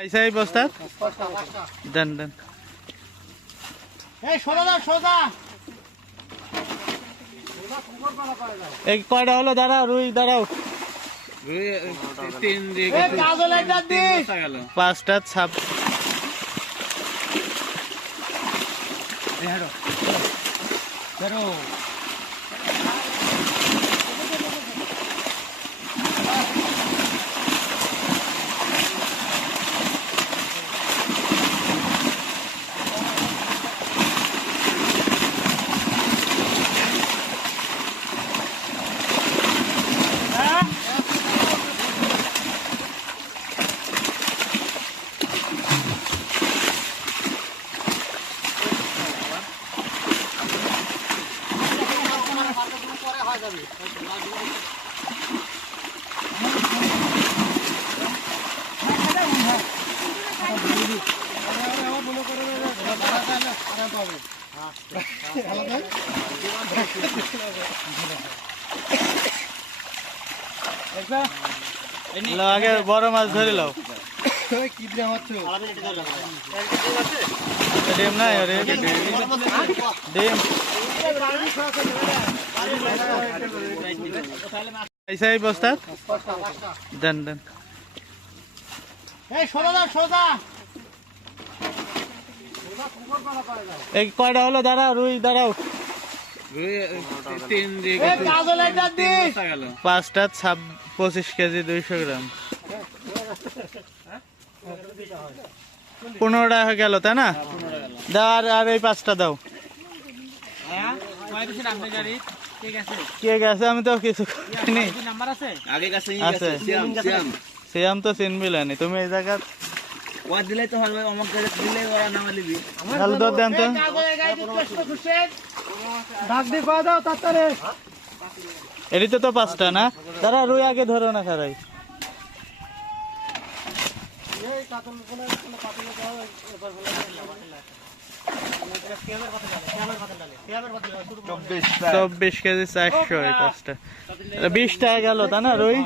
ऐसा ही बस्ता then then एक কয়টা হলো দাঁড়াও রুই দাঁড়াও তিন দিকে পাঁচটা ছাপ আগে বড় মাছ ধরে লাও ডিম নাই ডিম ऐसा ही बस्ता देन देन एक কয়টা হলো দাঁড়াও রুই দাঁড়াও তিন দিকে পাঁচটা 25 কেজি 200 গ্রাম 15টা হয়ে গেল তাই না দাও আর এই পাঁচটা দাও কে গেছে আমি তো কিছু করিনি আছে সিয়াম তো চিনবিলানি তুমি এই জায়গা দিলে তো হবে অমক দিলে ওরা নাম লিবি ভালো দর দেন তো এদিকে তো পাঁচটা না দাঁড়া রুই আগে ধরো না খারাই চব্বিশ কেজি 400 পাঁচটা 20 টাকা গেল তা না রুই